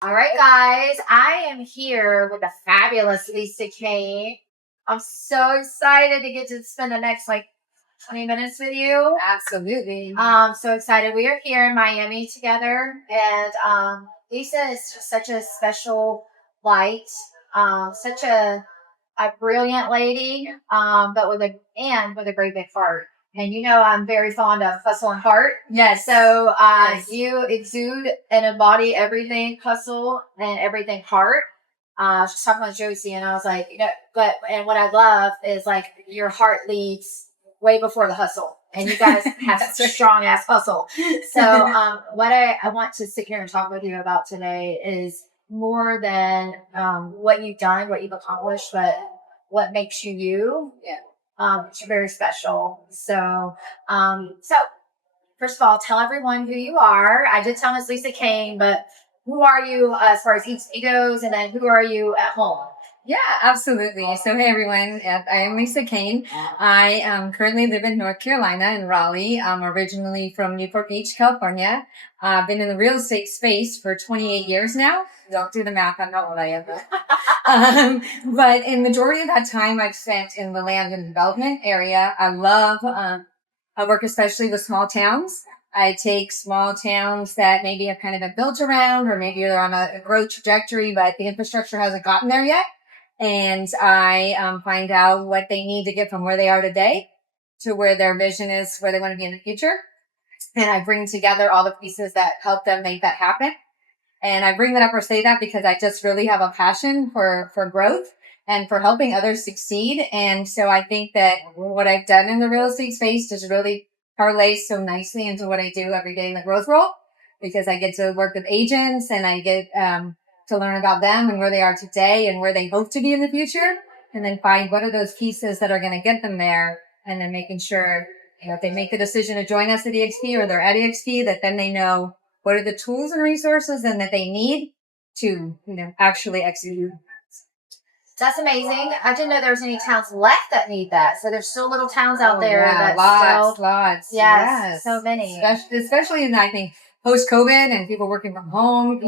All right, guys, I am here with the fabulous Lisa Kane. I'm so excited to get to spend the next 20 minutes with you. Absolutely. So excited. We are here in Miami together, and Lisa is just such a special light, such a brilliant lady, but with a great big heart. And I'm very fond of hustle and heart. Yes. So Yes. you exude and embody everything hustle and everything heart. I was just talking with Josie, and I was like, and what I love is like your heart leads way before the hustle, and you guys have such strong ass hustle. So what I want to sit here and talk with you about today is more than what you've done, what you've accomplished, but what makes you you. Yeah. It's very special. So first of all, tell everyone who you are. I did tell Miss Lisa Kane, but who are you as far as eXpcon goes, and then who are you at home? Yeah, absolutely. So, hey everyone, I am Lisa Kane. I currently live in North Carolina in Raleigh. I'm originally from Newport Beach, California. I've been in the real estate space for 28 years now. Don't do the math. I'm not what I am. But in majority of that time, I've spent in the land and development area. I work especially with small towns. I take small towns that maybe have kind of been built around, or maybe they're on a growth trajectory, but the infrastructure hasn't gotten there yet. And I find out what they need to get from where they are today to where their vision is, where they want to be in the future. And I bring together all the pieces that help them make that happen. And I bring that up or say that because I just really have a passion for growth and for helping others succeed. And so I think that what I've done in the real estate space just really parlays so nicely into what I do every day in the growth role, because I get to work with agents and I get to learn about them and where they are today and where they hope to be in the future, and then find what are those pieces that are going to get them there, and then making sure, if they make the decision to join us at eXp or they're at eXp, that then they know what are the tools and resources and that they need to, actually execute. That's amazing. I didn't know there was any towns left that need that. So there's still little towns out there that lots. Yes, so many. Especially in, I think, post-COVID and people working from home.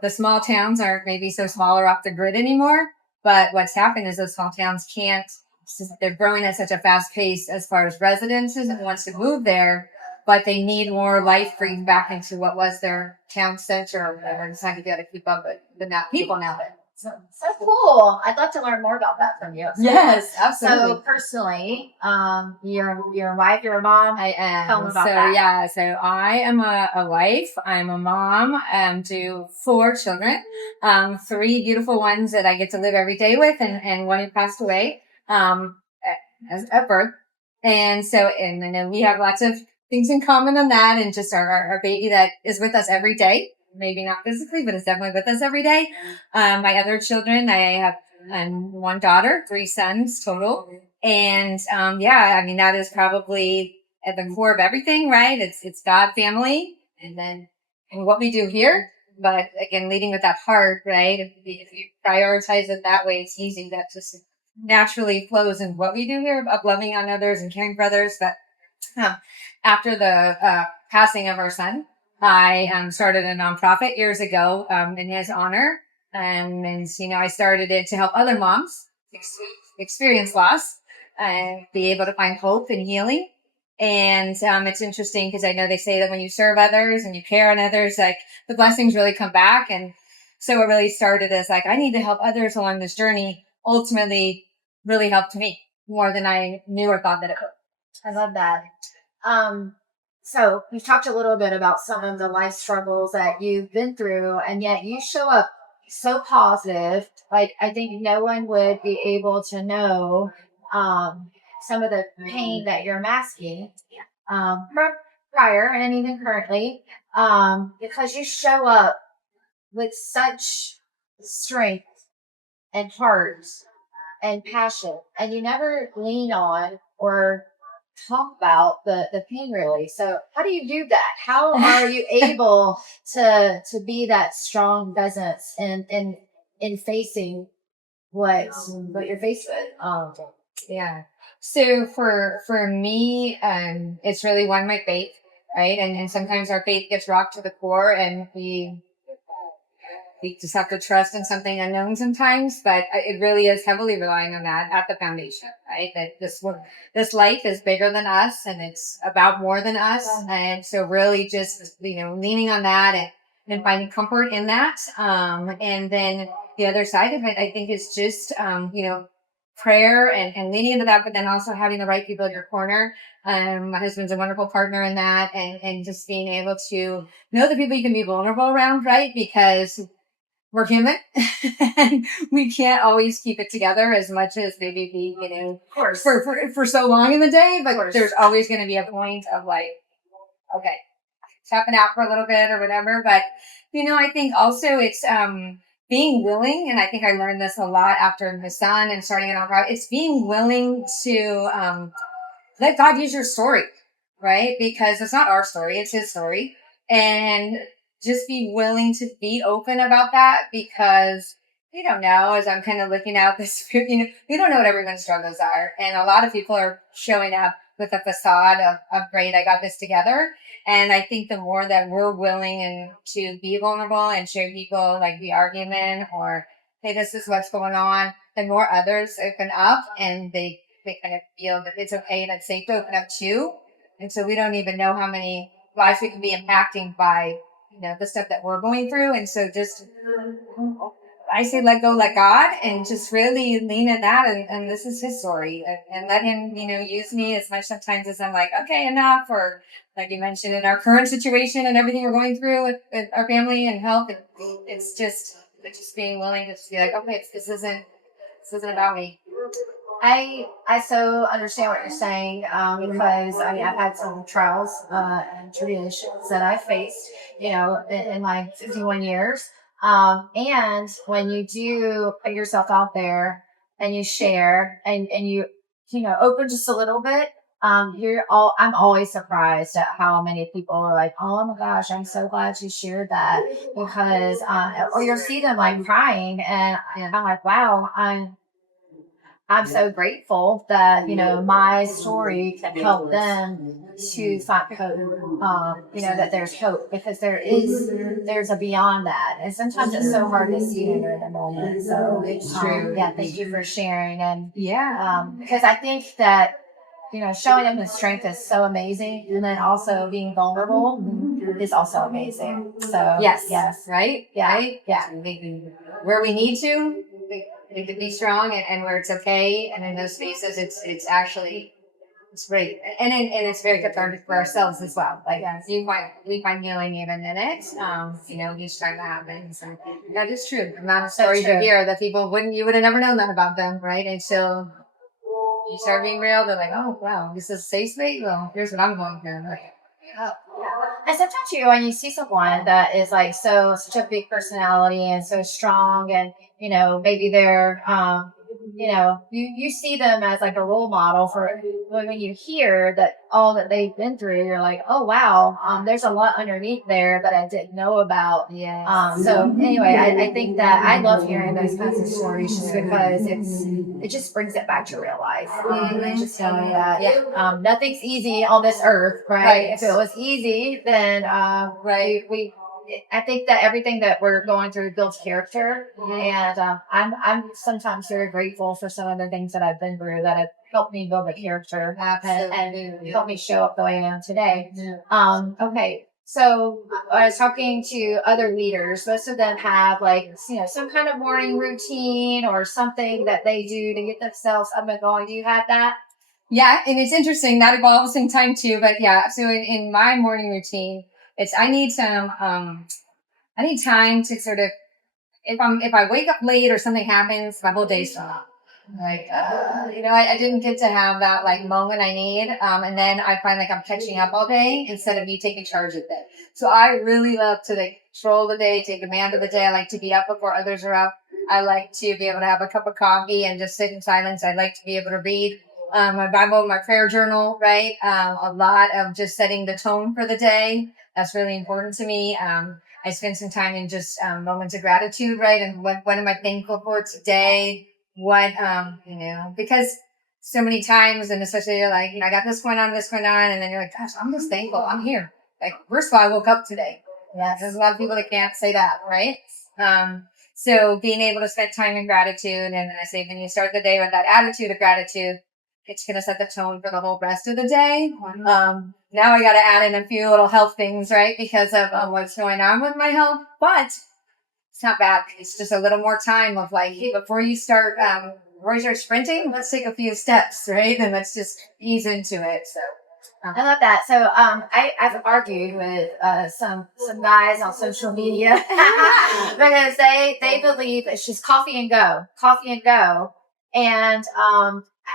The small towns aren't maybe so small or off the grid anymore. But what's happened is those small towns they're growing at such a fast pace as far as residences and wants to move there, but they need more life breathed back into what was their town center or whatever. It's not going to be able to keep up with the people now. So cool. I'd love to learn more about that from you. Yes, absolutely. So personally, you're a wife, you're a mom. I am. Tell me about that. Yeah, so I am a wife. I'm a mom to 4 children, 3 beautiful ones that I get to live every day with, and one who passed away at birth. And I know we have lots of things in common on that, and just our baby that is with us every day. Maybe not physically, but it's definitely with us every day. My other children, I have 1 daughter, 3 sons total. And, that is probably at the core of everything, right? It's God, family, and then what we do here. But again, leading with that heart, right? If you prioritize it that way, it's easy. That just naturally flows in what we do here of loving on others and caring for others. But after the passing of our son, I started a nonprofit years ago in his honor. And I started it to help other moms experience loss and be able to find hope and healing. And it's interesting because I know they say that when you serve others and you care on others, like the blessings really come back. And so it really started as I need to help others along this journey. Ultimately, really helped me more than I knew or thought that it could. I love that. So we've talked a little bit about some of the life struggles that you've been through, and yet you show up so positive. Like, I think no one would be able to know some of the pain that you're masking from prior and even currently, because you show up with such strength and heart and passion, and you never lean on or talk about the pain really. So how do you do that? How are you able to be that strong presence in facing what you're faced with? Yeah. So for me, it's really my faith, right? And sometimes our faith gets rocked to the core, and we we just have to trust in something unknown sometimes, but it really is heavily relying on that at the foundation, right? That this life is bigger than us and it's about more than us. And so really just, leaning on that and finding comfort in that. And then the other side of it, I think is just, prayer and leaning into that, but then also having the right people in your corner. My husband's a wonderful partner in that, and just being able to know the people you can be vulnerable around, right? Because we're human and we can't always keep it together as much as maybe we, Of course. for so long in the day, but there's always going to be a point of like, okay, tapping out for a little bit or whatever. But, I think also it's, being willing, and I think I learned this a lot after my son and starting it on private, it's being willing to, let God use your story, right? Because it's not our story, it's his story. And just be willing to be open about that, because we don't know, as I'm kind of looking out this, we don't know what everyone's struggles are. And a lot of people are showing up with a facade of great, I got this together. And I think the more that we're willing and to be vulnerable and share people like the argument or, hey, this is what's going on, the more others open up and they kind of feel that it's okay and it's safe to open up too. And so we don't even know how many lives we can be impacting by, the stuff that we're going through. And so just, I say, let go, let God, and just really lean in that. And this is his story, and let him, use me as much sometimes as I'm like, okay, enough. Or like you mentioned in our current situation and everything we're going through with our family and health, it's just being willing to be like, okay, this isn't about me. I so understand what you're saying, because I've had some trials and tribulations that I faced, in my 51 years. And when you do put yourself out there and you share and you, open just a little bit, I'm always surprised at how many people are like, oh my gosh, I'm so glad you shared that, because, or you'll see them like crying, and I'm like, wow, I'm so grateful that, my story can help them to find hope. That there's hope, because there's a beyond that. And sometimes it's so hard to see it in the moment. So It's true. yeah, thank you for sharing. And Yeah. because I think that, showing them the strength is so amazing. And then also being vulnerable is also amazing. So Yes. Right? Yeah. Right? Yeah. Where we need to, we could be strong, and where it's okay. And in those spaces, it's actually, it's great. And it's very cathartic for ourselves as well. Like, we find healing even in it, each time that happens. And that is true. The amount of stories you hear that you would have never known that about them, right? And so you start being real, they're like, oh, wow, this is a safe space? Well, here's what I'm going through. Like, Oh, yeah. And sometimes when you see someone that is like such a big personality and so strong, and maybe they're you see them as like a role model for, when you hear that all that they've been through, you're like, oh wow, there's a lot underneath there that I didn't know about. yeah. So anyway, I think that I love hearing those kinds of stories, just because it just brings it back to real life. And just tell me that nothing's easy on this earth, right? If it was easy, then I think that everything that we're going through builds character, and I'm sometimes very grateful for some of the things that I've been through that have helped me build a character and helped me show up the way I am today. Okay. So I was talking to other leaders. Most of them have some kind of morning routine or something that they do to get themselves up and going. Do you have that? Yeah, and it's interesting, that evolves in time too. But yeah, so in my morning routine, I need time to sort of, if I wake up late or something happens, my whole day's thrown off. Like, I didn't get to have that moment I need. And then I find I'm catching up all day instead of me taking charge of it. So I really love to control the day, take command of the day. I like to be up before others are up. I like to be able to have a cup of coffee and just sit in silence. I like to be able to read my Bible, my prayer journal, right? A lot of just setting the tone for the day. That's really important to me. I spend some time in just moments of gratitude, right? And what am I thankful for today? What, because so many times, and especially you're like, I got this going on, and then you're like, gosh, I'm just thankful I'm here. First of all, I woke up today. Yeah, there's a lot of people that can't say that, right? So being able to spend time in gratitude, and I say when you start the day with that attitude of gratitude, it's going to set the tone for the whole rest of the day. Now I got to add in a few little health things, right? Because of what's going on with my health, but it's not bad. It's just a little more time of like, hey, before you start sprinting, let's take a few steps, right? And let's just ease into it. So. I love that. So, I've argued with some guys on social media because they believe it's just coffee and go, and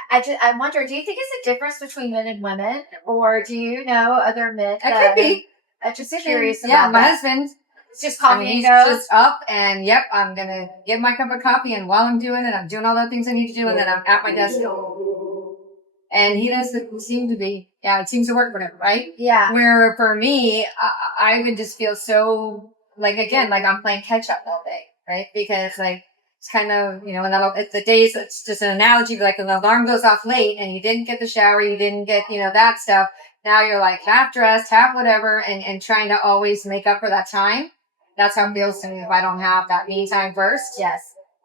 I wonder, do you think it's a difference between men and women, or do you know other men? I could be. I'm just curious about yeah, my that. husband. It's just coffee he's and go. Just up and yep, I'm gonna get my cup of coffee, and while I'm doing it, I'm doing all the things I need to do, and then I'm at my desk. And he doesn't seem to be, it seems to work for him, right? Yeah. Where for me, I would just feel so, like, again, like I'm playing catch up all day, right? Because, like, it's kind of, and the days, it's just an analogy, like an alarm goes off late and you didn't get the shower, you didn't get, that stuff. Now you're like half dressed, half whatever, and trying to always make up for that time. That's how it feels to me if I don't have that me time first. Yes.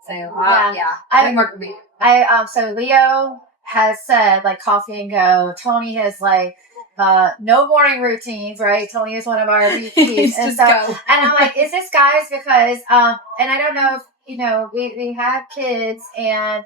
So, I think work for me. So Leo has said like coffee and go. Tony has like no morning routines, right? Tony is one of our VPs. and I'm like, is this guys? Because and I don't know if we have kids, and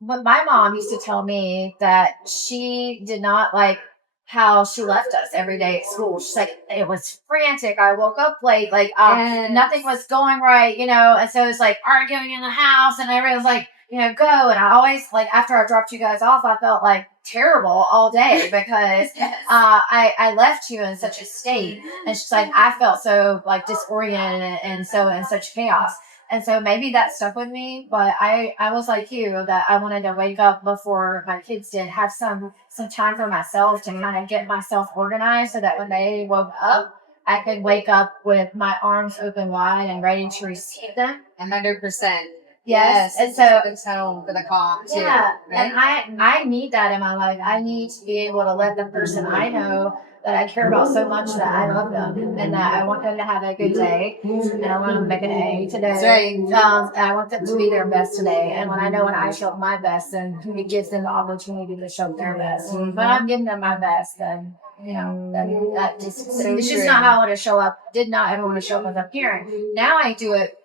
but my mom used to tell me that she did not like how she left us every day at school. She's like, it was frantic. I woke up late, like nothing was going right, and so it's like arguing in the house, and everyone was like, go. And I always, like, after I dropped you guys off, I felt like terrible all day because I left you in such a state. And she's like, I felt so like disoriented and so in such chaos. And so maybe that stuck with me, but I was like you, that I wanted to wake up before my kids did, have some time for myself to kind of get myself organized so that when they woke up, I could wake up with my arms open wide and ready to receive them. 100%. Yes. And so it's home for the call too. Yeah. Right? And I need that in my life. I need to be able to let the person I know that I care about so much that I love them and that I want them to have a good day and I want them to make an A today. That's right. And I want them to be their best today. And when I show up my best, then it gives them the opportunity to show up their best. But I'm giving them my best, then it's just not how I want to show up. Did not ever want to show up as a parent. Now I do it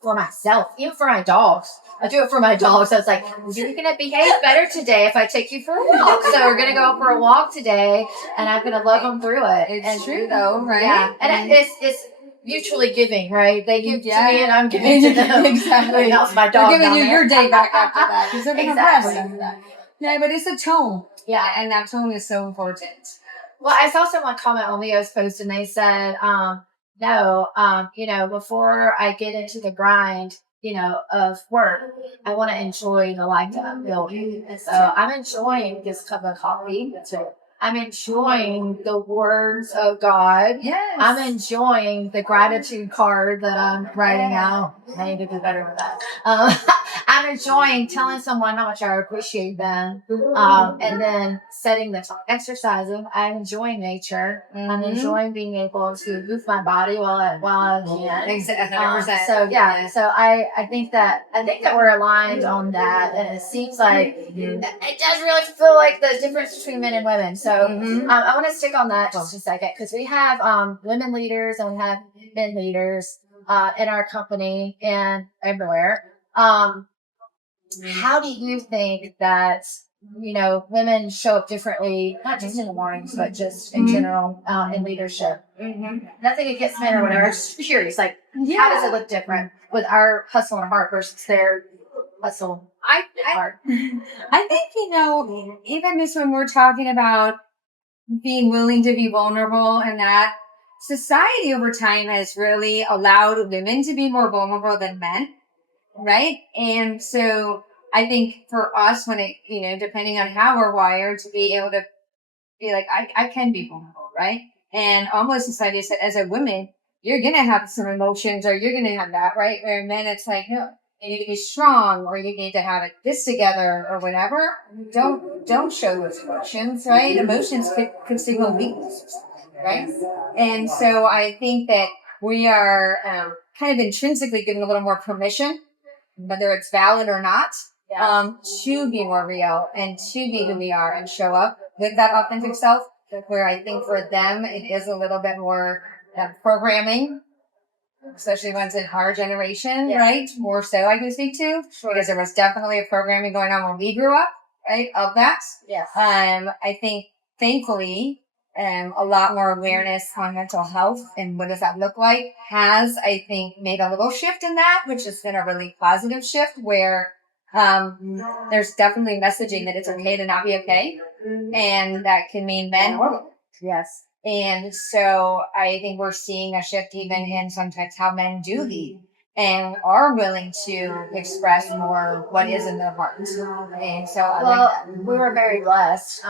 for myself, even for my dogs. I do it for my dogs. So it's like, you're going to behave better today if I take you for a walk. So we're going to go for a walk today, and I'm going to love them through it. It's true, though, right? Yeah, and it's mutually giving, right? They give to me, and I'm giving to them. Exactly. That's my dog. They're giving you your day back after that because they're going to rest Exactly. after that. Yeah, but it's a tone. Yeah, and that tone is so important. Well, I saw someone comment on Leo's post, and they said, before I get into the grind, of work, I want to enjoy the life that I'm building. And so I'm enjoying this cup of coffee. I'm enjoying the words of God. Yes. I'm enjoying the gratitude card that I'm writing out. I need to do better with that. I'm enjoying telling someone how much I appreciate them. And then setting the tone. Exercising. I'm enjoying nature. Mm-hmm. I'm enjoying being able to move my body while I can. Exactly. So I think that we're aligned on that, and it seems like it does really feel like the difference between men and women. So I want to stick on that just a second, because we have women leaders and we have men leaders in our company and everywhere. How do you think that women show up differently, not just in the mornings, but just in general in leadership? Nothing against men or whatever. Just curious, like how does it look different with our hustle and heart versus their hustle? I think even this when we're talking about being willing to be vulnerable, and that society over time has really allowed women to be more vulnerable than men, right? And so I think for us, when it, depending on how we're wired, to be able to be like, I can be vulnerable, right? And almost society said, as a woman, you're going to have some emotions, or you're going to have that, right? Where men, it's like, no, you need to be strong, or you need to have this together, or whatever. Don't show those emotions, right? Emotions could signal weakness, right? And so I think that we are kind of intrinsically giving a little more permission, whether it's valid or not, to be more real and to be who we are and show up with that authentic self. Where I think for them, it is a little bit more programming, especially ones in our generation, right? More so, I can speak to, because there was definitely a programming going on when we grew up, right? Of that. Yes. I think, thankfully, a lot more awareness on mental health and what does that look like has, I think, made a little shift in that, which has been a really positive shift where there's definitely messaging that it's okay to not be okay. And that can mean men or women. Yes. And so I think we're seeing a shift even in sometimes how men do lead and are willing to express more what is in their hearts. And so we were very blessed.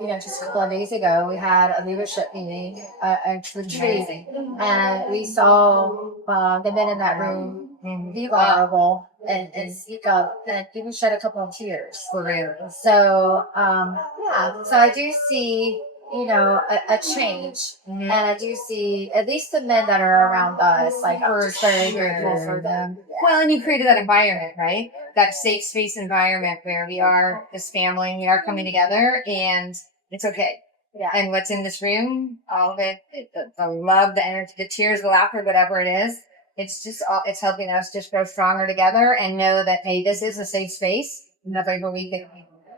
Just a couple of days ago, we had a leadership meeting, a retreat, and we saw the men in that room be vulnerable and speak up, and even shed a couple of tears. for real. So, so I do see, a change. And I do see at least the men that are around us, like, I'm just very grateful for them. Well, and you created that environment, right? That safe space environment where we are this family, we are coming together, and it's okay. Yeah. And what's in this room, all of it, the love, the energy, the tears, the laughter, whatever it is, it's helping us just grow stronger together and know that, hey, this is a safe space. Nothing where we can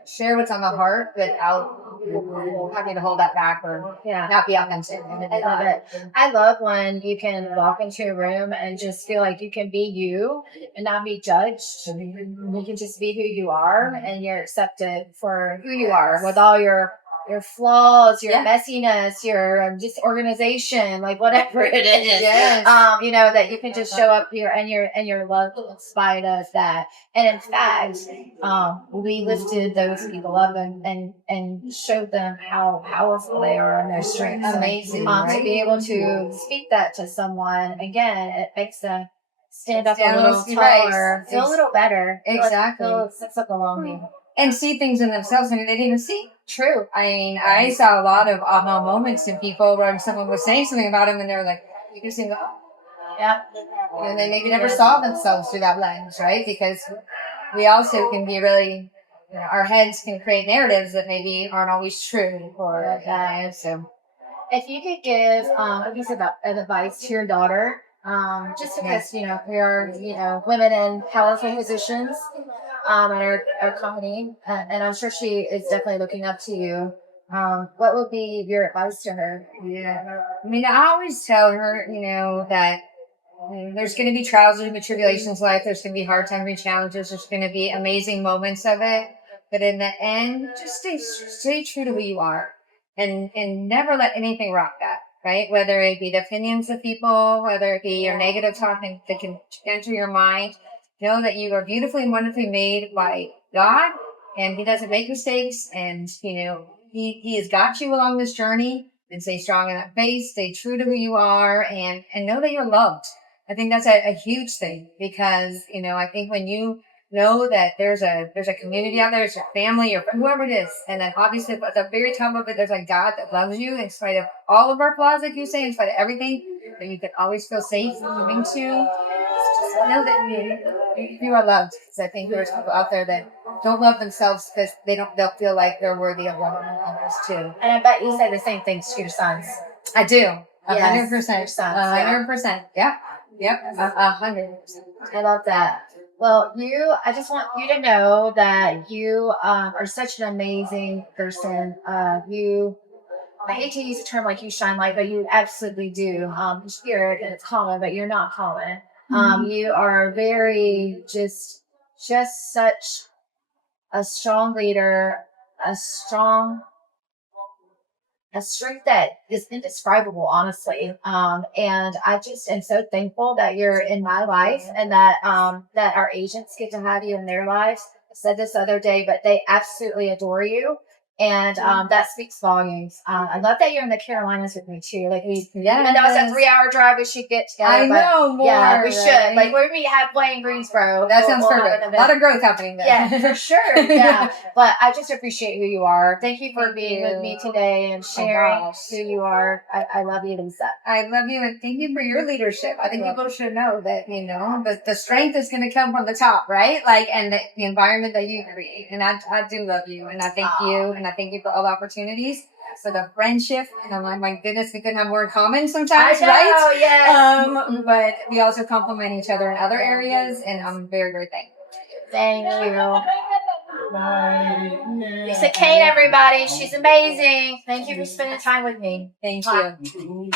share what's on the heart without having to hold that back or not be authentic. I love it. I love when you can walk into a room and just feel like you can be you and not be judged. You can just be who you are and you're accepted for who you are with all your flaws, your messiness, your disorganization, like whatever it is. Yes. That you can just show up here and you're loved in spite of that. And in fact, we lifted those people up and showed them how powerful they are and their strengths. Amazing. To be able to speak that to someone, again, it makes them stand up a little taller, feel a little better. Exactly. Feel a sense of belonging. And see things in themselves and they didn't even see. True. I mean, I saw a lot of aha moments in people where someone was saying something about them and they were like, you can see them. Yeah. And they maybe never saw themselves through that lens, right? Because we also can be really, our heads can create narratives that maybe aren't always true. So, if you could give a piece of advice to your daughter, just because we are women in powerful positions at our company, and I'm sure she is definitely looking up to you. What would be your advice to her? Yeah, I mean, I always tell her, that there's going to be trials and tribulations in life. There's going to be hard times and challenges. There's going to be amazing moments of it. But in the end, just stay true to who you are and never let anything rock that, right? Whether it be the opinions of people, whether it be your negative talk that can enter your mind. Know that you are beautifully and wonderfully made by God and He doesn't make mistakes. And, He has got you along this journey, and stay strong in that faith, stay true to who you are and know that you're loved. I think that's a huge thing because, I think when you know that there's a community out there, it's your family or whoever it is. And then obviously at the very top of it, there's a God that loves you in spite of all of our flaws, like you say, in spite of everything that you can always feel safe moving to. Just know that you are loved. Because I think there's people out there that don't love themselves because they'll feel like they're worthy of loving others too. And I bet you say the same things to your sons. I do. 100%. Your sons. 100%. Yeah. Yep. 100%. I love that. Well, I just want you to know that you are such an amazing person. I hate to use the term like you shine light, but you absolutely do. Your spirit, and it's common, but you're not common. You are very just such a strong leader, a strength that is indescribable, honestly. And I just am so thankful that you're in my life and that our agents get to have you in their lives. I said this the other day, but they absolutely adore you. And that speaks volumes. I love that you're in the Carolinas with me too. Like even though it's a 3-hour drive, we should get together. I know more. Yeah, we should. Right? Like when we have play in Greensboro. That sounds perfect. A lot of growth happening there. Yeah, for sure. Yeah, but I just appreciate who you are. Thank you for being with me today and sharing who you are. I love you, Lisa. I love you, and thank you for your leadership. I think people should know that the strength is going to come from the top, right? Like, and the environment that you create. And I do love you, and I thank you, and I thank you for all the opportunities, for the friendship. And I'm like, my goodness, we couldn't have more in common sometimes, right? Yes. But we also complement each other in other areas, and I'm very, very thankful. Thank you. Lisa Kane, everybody. She's amazing. Thank you for spending time with me. Thank you.